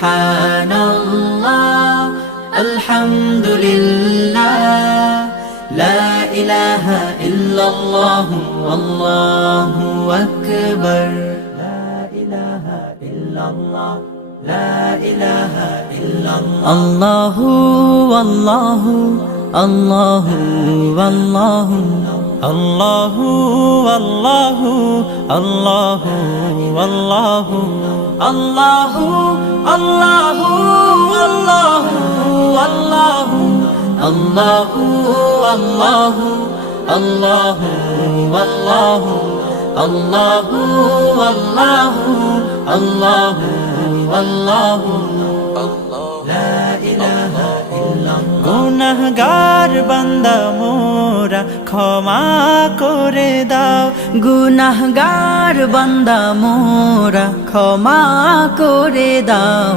সুবহানাল্লাহ আলহামদুলিল্লাহ লা ইলাহা ইল্লাল্লাহ আল্লাহু আকবার লা ইলাহা ইল্লাল্লাহ লা ইলাহা ইল্লাল্লাহ আল্লাহু আল্লাহু আল্লাহু আল্লাহু আল্লাহু আল্লাহু আল্লাহু আল্লাহু আল্লাহু আল্লাহু আল্লাহু আল্লাহু আল্লাহু আল্লাহু আল্লাহু আল্লাহু আল্লাহু আল্লাহু লা ইলাহা ইল্লাল্লাহ গুনাহগার বান্দা মোরা ক্ষমা করে দাও গুনাহগার বান্দা মোরা ক্ষমা করে দাও